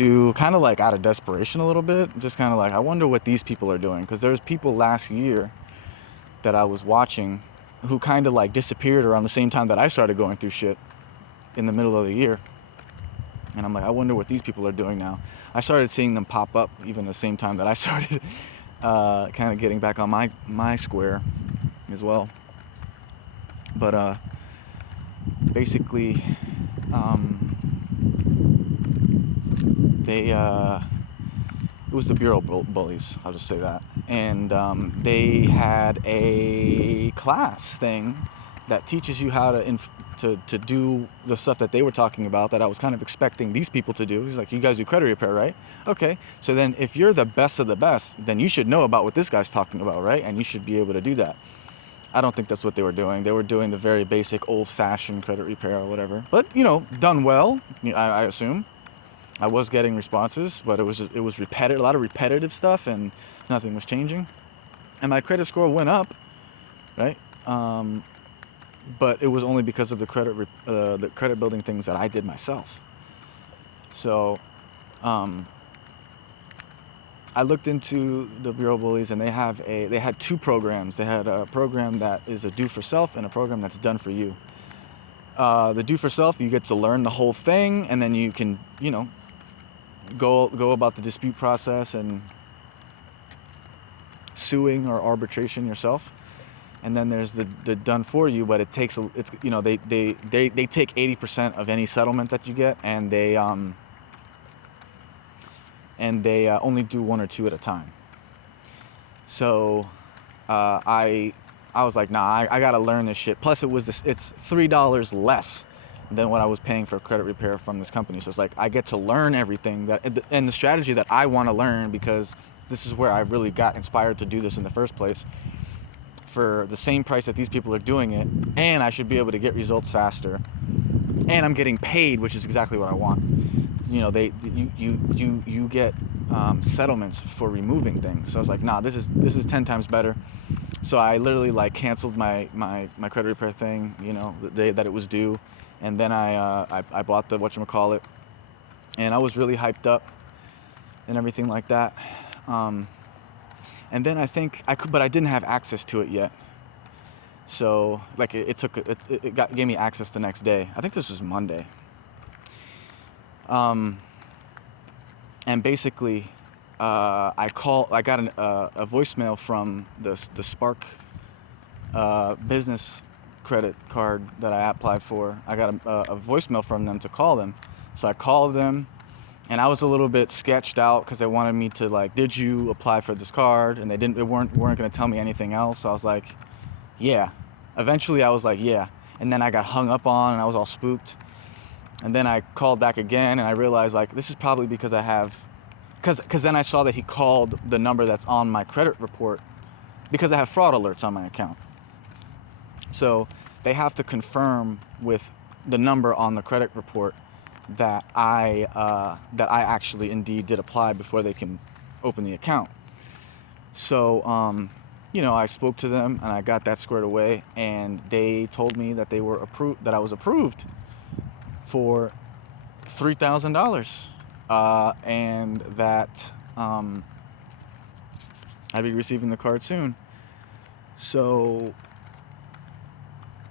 to kind of like out of desperation a little bit, just kind of like, I wonder what these people are doing. Because there's people last year that I was watching who kind of like disappeared around the same time that I started going through shit in the middle of the year. And I'm like, I wonder what these people are doing now. I started seeing them pop up even the same time that I started kind of getting back on my square as well. But basically, they it was the Bureau Bullies, I'll just say that. And they had a class thing that teaches you how to do the stuff that they were talking about that I was kind of expecting these people to do. He's like, you guys do credit repair, right? Okay, so then if you're the best of the best, then you should know about what this guy's talking about, right? And you should be able to do that. I don't think that's what they were doing. They were doing the very basic old-fashioned credit repair or whatever. But, done well, I assume. I was getting responses, but it was repetitive, a lot of repetitive stuff, and nothing was changing. And my credit score went up, right? But it was only because of the credit building things that I did myself. So, I looked into the Bureau Bullies, and they had two programs. They had a program that is a do for self and a program that's done for you. The do for self, you get to learn the whole thing, and then you can, go about the dispute process and suing or arbitration yourself. And then there's the done for you, but they take 80% of any settlement that you get, and they only do one or two at a time. So I was like, nah, I gotta learn this shit. Plus it's $3 less than what I was paying for credit repair from this company. So it's like I get to learn everything and the strategy that I want to learn, because this is where I really got inspired to do this in the first place, for the same price that these people are doing it, and I should be able to get results faster, and I'm getting paid, which is exactly what I want. You get settlements for removing things. So I was like, nah, this is 10 times better. So I literally like canceled my credit repair thing, the day that it was due. And then I bought the whatchamacallit, and I was really hyped up and everything like that. And then I think but I didn't have access to it yet. So like it gave me access the next day. I think this was Monday. And basically, I got a voicemail from the Spark business credit card that I applied for. I got a voicemail from them to call them. So I called them, and I was a little bit sketched out because they wanted me to like, did you apply for this card? And they weren't going to tell me anything else. So I was like, yeah. Eventually I was like, yeah. And then I got hung up on, and I was all spooked. And then I called back again, and I realized like, this is probably because because then I saw that he called the number that's on my credit report, because I have fraud alerts on my account. So they have to confirm with the number on the credit report that I actually indeed did apply before they can open the account. So I spoke to them, and I got that squared away, and they told me that they were approved, that I was approved for $3,000, and that I'd be receiving the card soon. So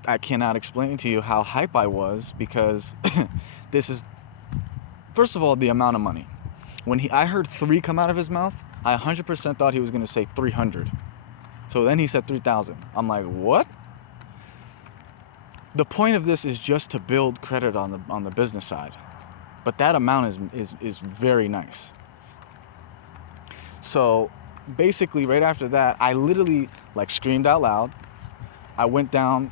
I cannot explain to you how hype I was, because this is, first of all, the amount of money. When I heard 3 come out of his mouth, I 100% thought he was going to say 300. So then he said 3,000. I'm like, what? The point of this is just to build credit on the business side, but that amount is very nice. So basically, right after that, I literally like screamed out loud. I went down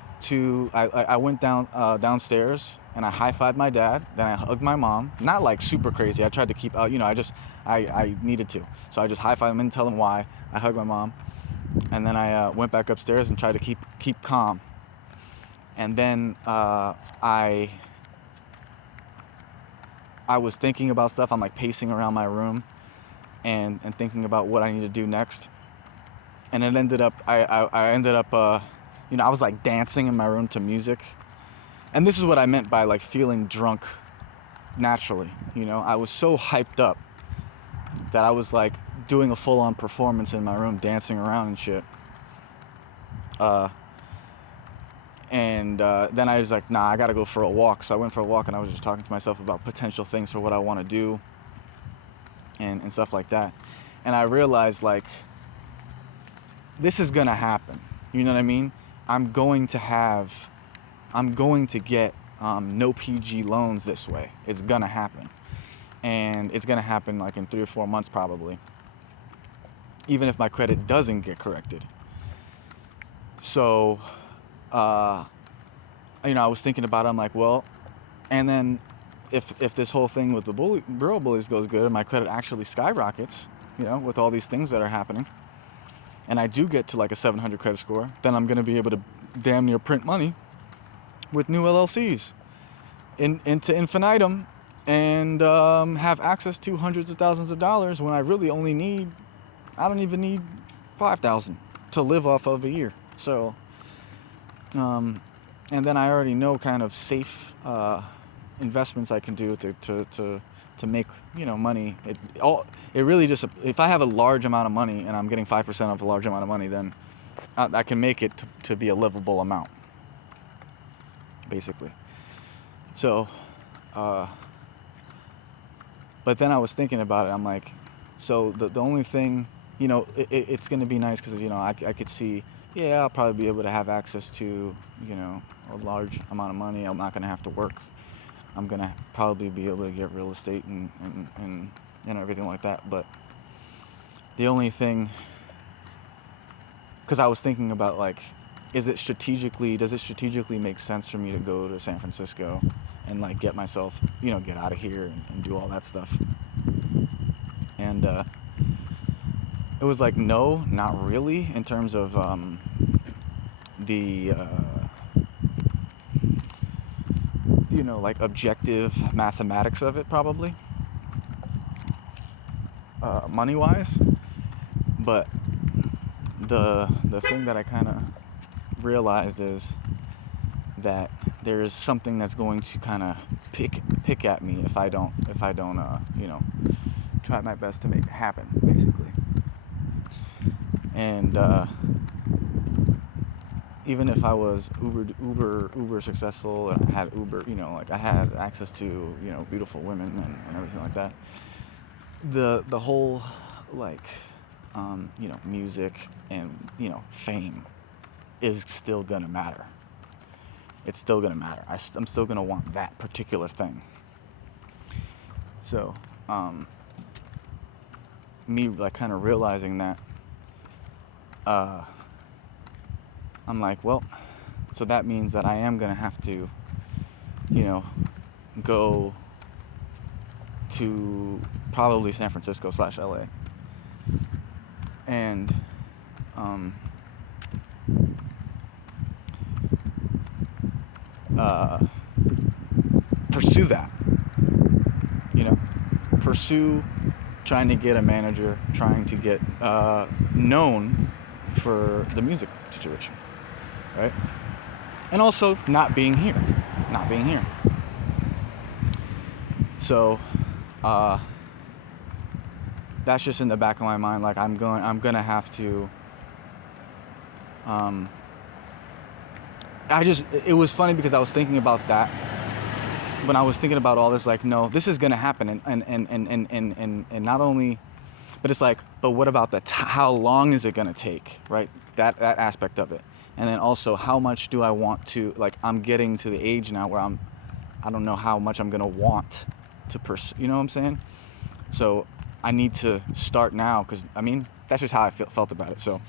downstairs, and I high-fived my dad. Then I hugged my mom. Not like super crazy. I tried to keep I needed to. So I just high-fived him and tell him why. I hugged my mom, and then I went back upstairs and tried to keep calm. And then I was thinking about stuff. I'm like pacing around my room and thinking about what I need to do next. And it ended up, I ended up, I was like dancing in my room to music. And this is what I meant by like feeling drunk naturally. I was so hyped up that I was like doing a full-on performance in my room, dancing around and shit. And then I was like, nah, I gotta go for a walk. So I went for a walk, and I was just talking to myself about potential things for what I want to do and stuff like that. And I realized, like, this is gonna happen. You know what I mean? I'm going to get no PG loans this way. It's gonna happen. And it's gonna happen like in 3 or 4 months probably. Even if my credit doesn't get corrected. So, I was thinking about it. I'm like, well, and then if this whole thing with the bro bullies goes good and my credit actually skyrockets, with all these things that are happening, and I do get to like a 700 credit score, then I'm going to be able to damn near print money with new LLCs into infinitum and have access to hundreds of thousands of dollars when I really only I don't even need 5,000 to live off of a year. So, and then I already know kind of safe investments I can do to make money. It really just, if I have a large amount of money and I'm getting 5% of a large amount of money, then I can make it to be a livable amount, basically. So, but then I was thinking about it. I'm like, so the only thing, it's going to be nice because I could see, yeah, I'll probably be able to have access to a large amount of money. I'm not going to have to work. I'm going to probably be able to get real estate and everything like that. But the only thing, because I was thinking about, like, does it strategically make sense for me to go to San Francisco and like get myself, get out of here and do all that stuff? And it was like, no, not really, in terms of the like objective mathematics of it, probably money wise. But the thing that I kind of realized is that there is something that's going to kind of pick at me if I don't try my best to make it happen, basically. And even if I was uber successful and I had I had access to beautiful women and everything like that, the whole like music and fame is still gonna matter. It's still gonna matter. I'm still gonna want that particular thing. So me like kind of realizing that, I'm like, well, so that means that I am gonna have to go to probably San Francisco / LA and pursue that, pursue trying to get a manager, trying to get known for the music situation, right? And also not being here. So that's just in the back of my mind. Like I'm gonna have to. It was funny because I was thinking about that when I was thinking about all this. Like, no, this is gonna happen, and not only, but it's like, but what about how long is it gonna take, right? That aspect of it, and then also how much do I want to, like, I'm getting to the age now where I don't know how much I'm gonna want to pursue. You know what I'm saying? So I need to start now, because that's just how I felt about it. So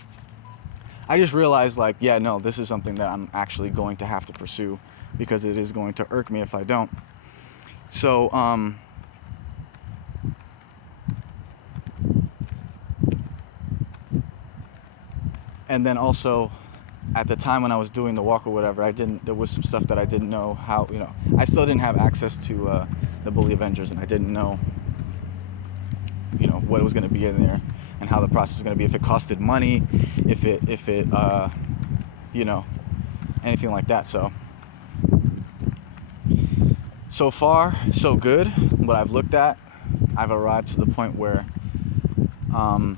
I just realized, like, yeah, no, this is something that I'm actually going to have to pursue, because it is going to irk me if I don't. So and then also at the time when I was doing the walk or whatever, there was some stuff that I didn't know how, I still didn't have access to the Bully Avengers, and I didn't know what it was going to be in there and how the process was going to be, if it costed money, if it anything like that. So So far, so good. What I've looked at, I've arrived to the point where um,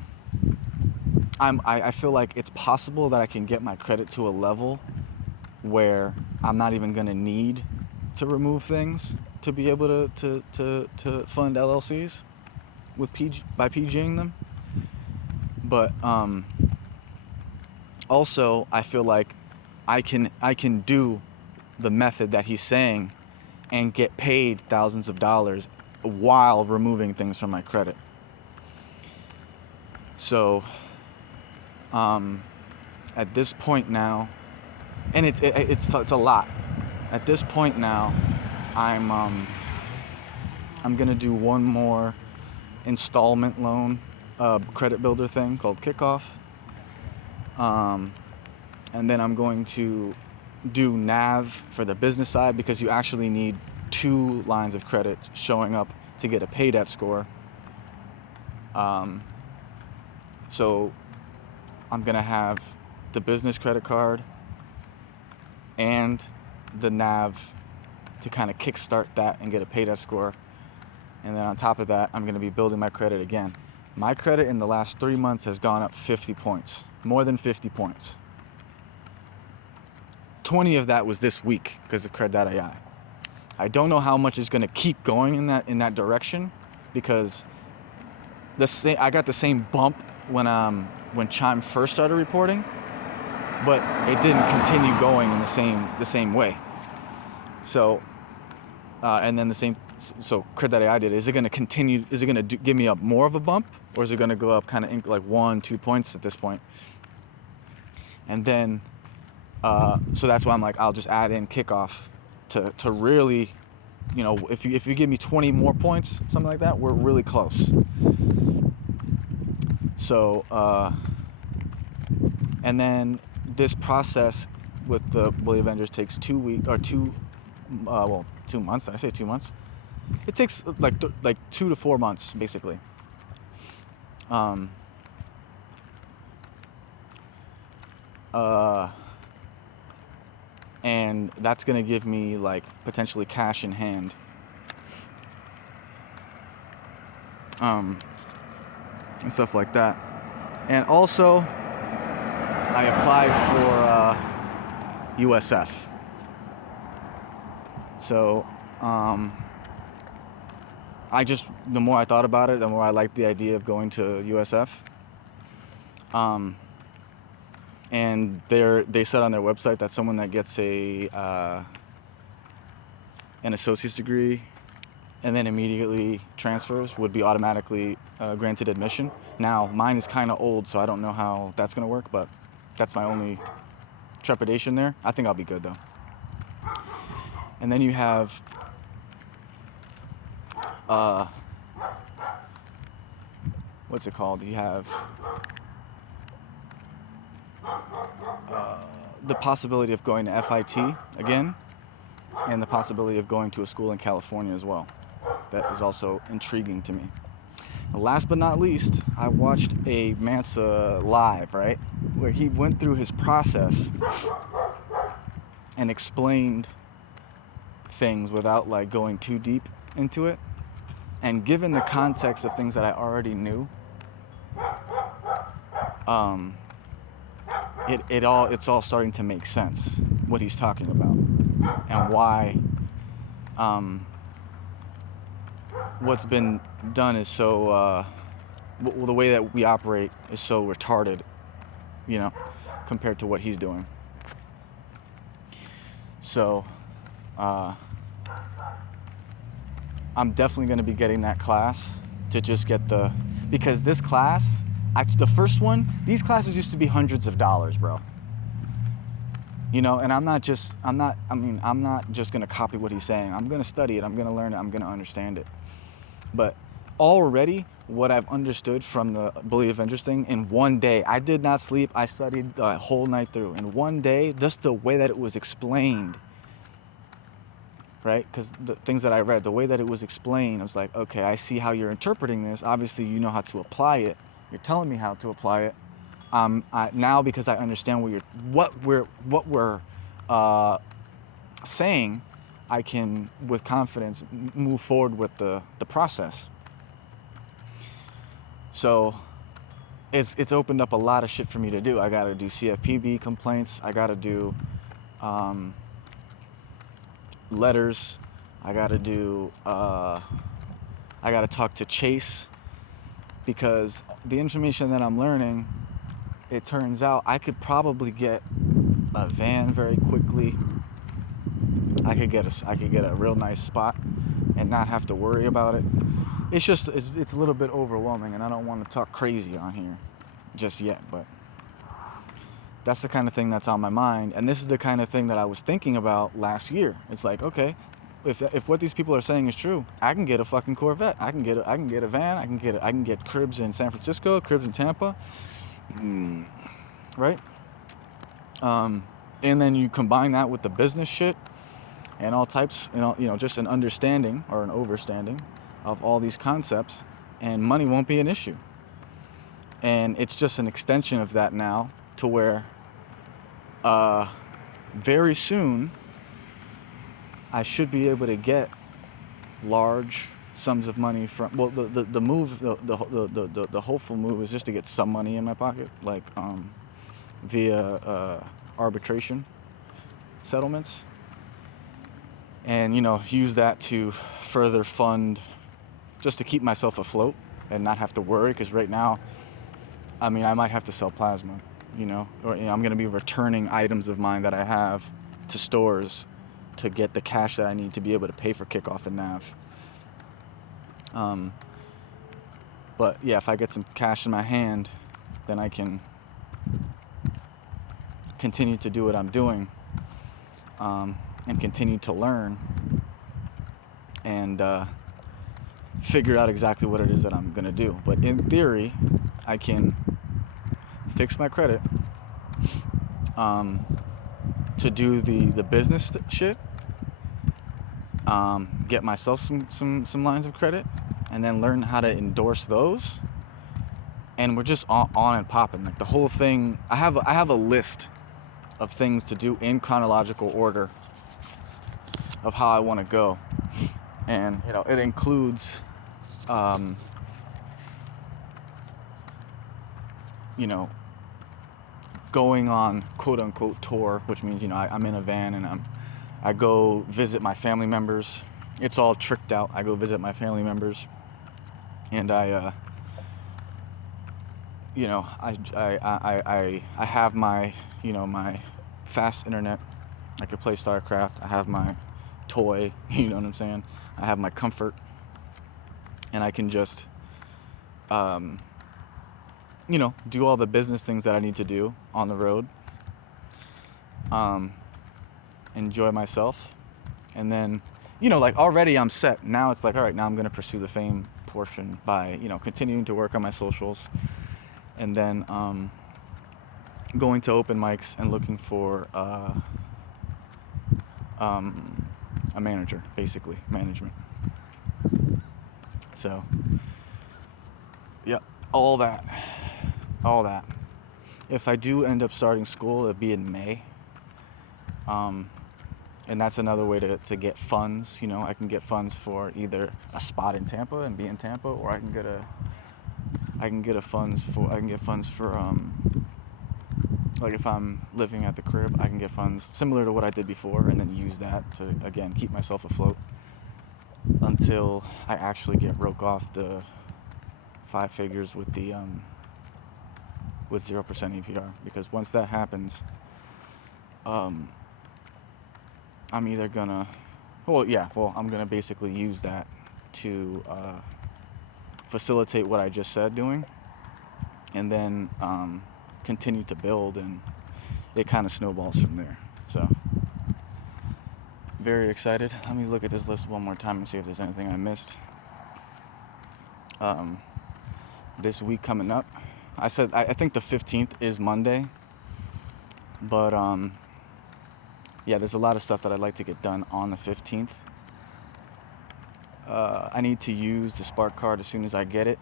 I feel like it's possible that I can get my credit to a level where I'm not even gonna need to remove things to be able to fund LLCs with by PGing them. But also I feel like I can do the method that he's saying and get paid thousands of dollars while removing things from my credit. So at this point now, and it's a lot. At this point now, I'm gonna do one more installment loan credit builder thing called Kickoff, and then I'm going to do NAV for the business side because you actually need 2 lines of credit showing up to get a pay debt score. So I'm gonna have the business credit card and the NAV to kind of kickstart that and get a pay debt score. And then on top of that, I'm gonna be building my credit again. My credit in the last 3 months has gone up 50 points, more than 50 points. 20 of that was this week because of Cred.ai. I don't know how much is gonna keep going in that direction because I got the same bump when Chime first started reporting, but it didn't continue going in the same way. So and then so Cred.ai did. Is it going to continue? Is it going to give me up more of a bump, or is it going to go up kind of like 1-2 points at this point? And then so that's why I'm like, I'll just add in Kickoff to really, if you give me 20 more points, something like that, we're really close. So and then this process with the Bully Avengers takes 2 weeks or 2 months. Did I say 2 months? It takes like 2 to 4 months basically. And that's gonna give me like potentially cash in hand. And stuff like that. And also, I applied for USF. So, the more I thought about it, the more I liked the idea of going to USF. And they said on their website that someone that gets an associate's degree and then immediately transfers would be automatically granted admission. Now, mine is kind of old, so I don't know how that's going to work, but that's my only trepidation there. I think I'll be good, though. And then you have what's it called? You have the possibility of going to FIT again, and the possibility of going to a school in California as well. That is also intriguing to me. Last but not least, I watched a Mansa live, right, where he went through his process and explained things without like going too deep into it. And given the context of things that I already knew, it's all starting to make sense what he's talking about and why what's been done is so the way that we operate is so retarded, compared to what he's doing. So I'm definitely going to be getting that class to just get because this class, the first one, these classes used to be hundreds of dollars, bro. And I'm not just going to copy what he's saying. I'm going to study it. I'm going to learn it. I'm going to understand it. But already what I've understood from the Bully Avengers thing in one day, I did not sleep. I studied the whole night through. In one day, just the way that it was explained, right? Because the things that I read, the way that it was explained, I was like, okay, I see how you're interpreting this. Obviously, you know how to apply it. You're telling me how to apply it. Now, because I understand what we're saying, I can, with confidence, move forward with the process. So it's opened up a lot of shit for me to do. I gotta do CFPB complaints. I gotta do letters. I gotta do. I gotta talk to Chase, because the information that I'm learning, it turns out I could probably get a van very quickly. I could get a real nice spot and not have to worry about it. It's just it's a little bit overwhelming, and I don't want to talk crazy on here just yet, but that's the kind of thing that's on my mind, and this is the kind of thing that I was thinking about last year. It's like, okay, if what these people are saying is true, I can get a fucking Corvette. I can get a van. I can get cribs in San Francisco, cribs in Tampa, right? And then you combine that with the business shit and all types, just an understanding or an overstanding of all these concepts, and money won't be an issue. And it's just an extension of that now, to where very soon I should be able to get large sums of money from, well, the move, the hopeful move is just to get some money in my pocket, like via arbitration settlements, and use that to further fund, just to keep myself afloat and not have to worry. Because right now, I might have to sell plasma, or I'm going to be returning items of mine that I have to stores to get the cash that I need to be able to pay for kickoff and nav. But yeah, if I get some cash in my hand, then I can continue to do what I'm doing, and continue to learn and figure out exactly what it is that I'm going to do. But in theory, I can fix my credit to do the business shit, get myself some lines of credit, and then learn how to endorse those, and we're just on and popping. Like the whole thing, I have a list of things to do in chronological order of how I want to go, and it includes going on quote unquote tour, which means I'm in a van and I go visit my family members. It's all tricked out. I go visit my family members, and I have my my fast internet. I could play StarCraft. I have my toy. You know what I'm saying? I have my comfort, and I can just do all the business things that I need to do on the road. Enjoy myself, and then already I'm set. Now it's like, all right, now I'm going to pursue the fame portion by continuing to work on my socials, and then going to open mics and looking for a manager, basically management. So yeah, all that. If I do end up starting school, it'll be in May. And that's another way to get funds. I can get funds for either a spot in Tampa and be in Tampa, or I can get funds for like if I'm living at the crib, I can get funds similar to what I did before, and then use that to again keep myself afloat until I actually get broke off the 5 figures with the with 0% APR. Because once that happens, I'm either gonna, I'm gonna basically use that to facilitate what I just said doing, and then continue to build, and it kind of snowballs from there. So very excited. Let me look at this list one more time and see if there's anything I missed. This week coming up, I think the 15th is Monday, but there's a lot of stuff that I'd like to get done on the 15th. I need to use the Spark card as soon as I get it,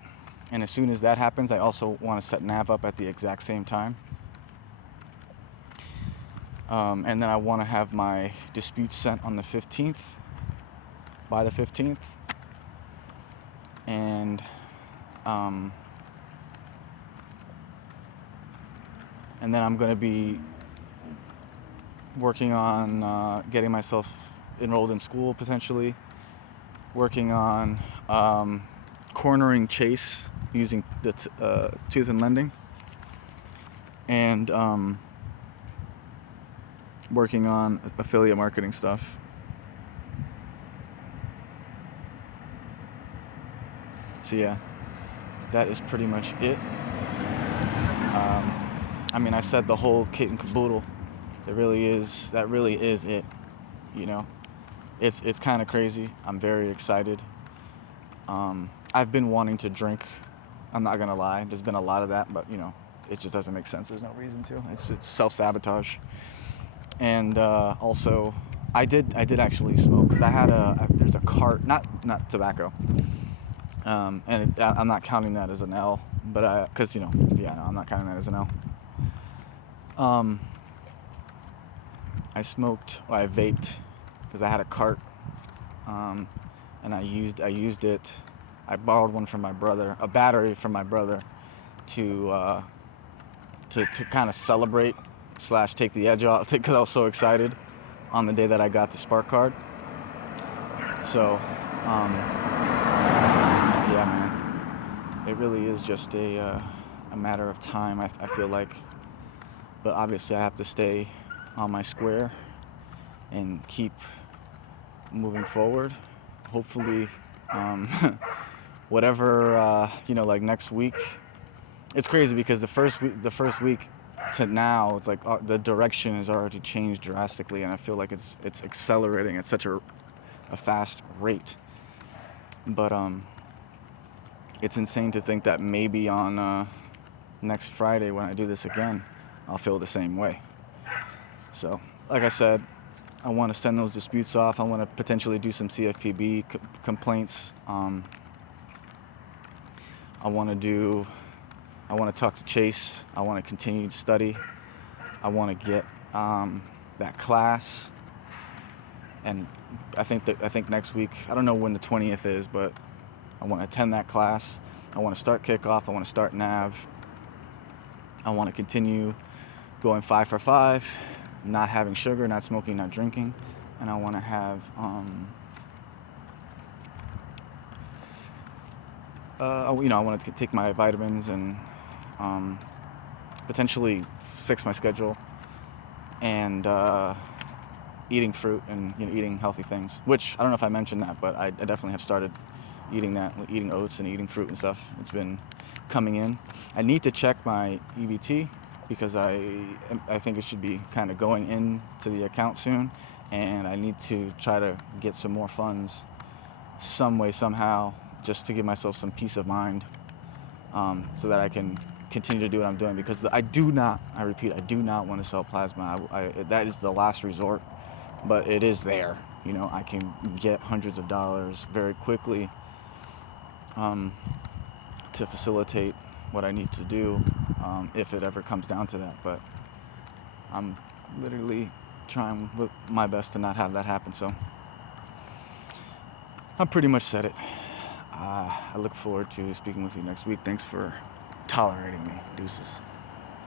and as soon as that happens, I also want to set nav up at the exact same time. And then I want to have my dispute sent on the 15th, by the 15th. And um, and then I'm going to be working on getting myself enrolled in school potentially, working on cornering Chase using the Tooth and Lending, and working on affiliate marketing stuff. So yeah, that is pretty much it. I mean, I said the whole kit and caboodle. That really is it. You know, it's kind of crazy. I'm very excited. I've been wanting to drink. I'm not gonna lie. There's been a lot of that, but it just doesn't make sense. There's no reason to. It's self-sabotage. And also, I did actually smoke because I had there's a cart, not tobacco. I'm not counting that as an L, but because no, I'm not counting that as an L. I smoked, or I vaped, because I had a cart, and I used it. I borrowed one from my brother, a battery from my brother, to kind of celebrate / take the edge off, because I was so excited on the day that I got the Spark card. So, yeah, man, it really is just a matter of time. I feel like, but obviously I have to stay on my square and keep moving forward. Hopefully, whatever like next week. It's crazy because the first week to now, it's like the direction has already changed drastically, and I feel like it's accelerating at such a fast rate. But it's insane to think that maybe on next Friday when I do this again, I'll feel the same way. So, like I said, I want to send those disputes off. I want to potentially do some CFPB complaints. I want to talk to Chase. I want to continue to study. I want to get that class. And I think next week, I don't know when the 20th is, but I want to attend that class. I want to start kickoff. I want to start NAV. I want to continue going 5 for 5, not having sugar, not smoking, not drinking. And I want to have I want to take my vitamins and potentially fix my schedule, and eating fruit and eating healthy things. Which I don't know if I mentioned that, but I definitely have started eating that, eating oats and eating fruit and stuff. It's been coming in. I need to check my EBT because I think it should be kind of going into the account soon, and I need to try to get some more funds some way, somehow, just to give myself some peace of mind, so that I can continue to do what I'm doing, because I do not want to sell plasma. That is the last resort, but it is there. I can get hundreds of dollars very quickly to facilitate what I need to do, if it ever comes down to that. But I'm literally trying with my best to not have that happen. So I pretty much said it. I look forward to speaking with you next week. Thanks for tolerating me. Deuces.